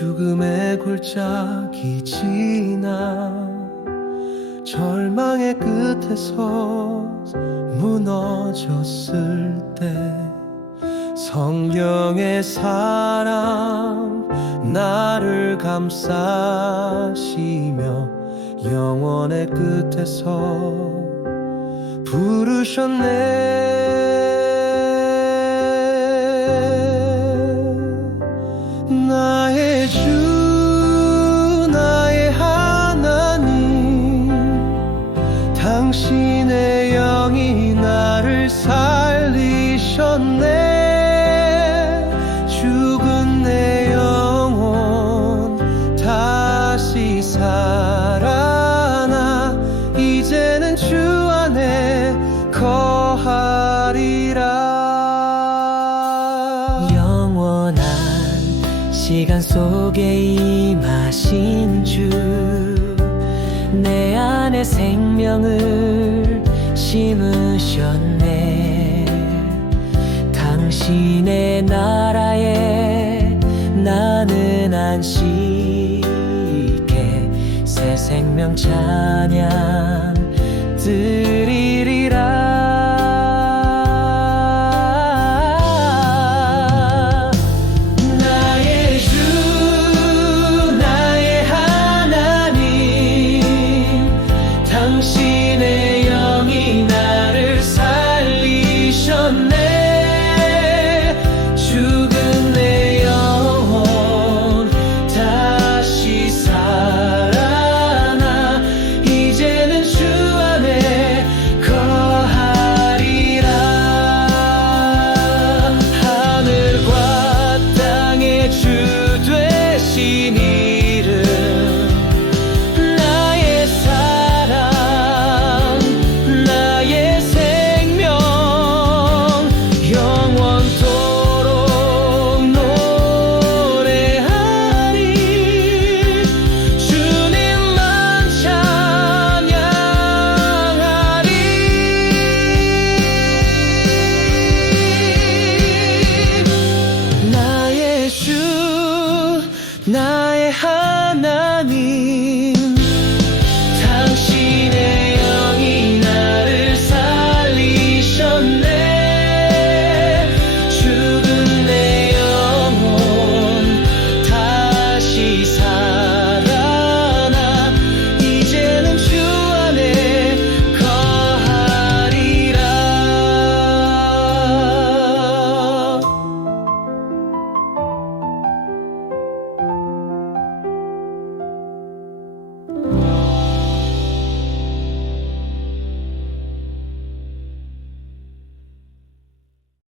죽음의 골짜기 지나 절망의 끝에서 무너졌을 때 성령의 사랑 나를 감싸시며 영원의 끝에서 부르셨네 나의 주 나의 하나님. 당신의 영이 나를 살리셨네. 죽 시간 속에 임하신 주 내 안에 생명을 심으셨네. 당신의 나라에 나는 안식해. 새 생명 찬양 드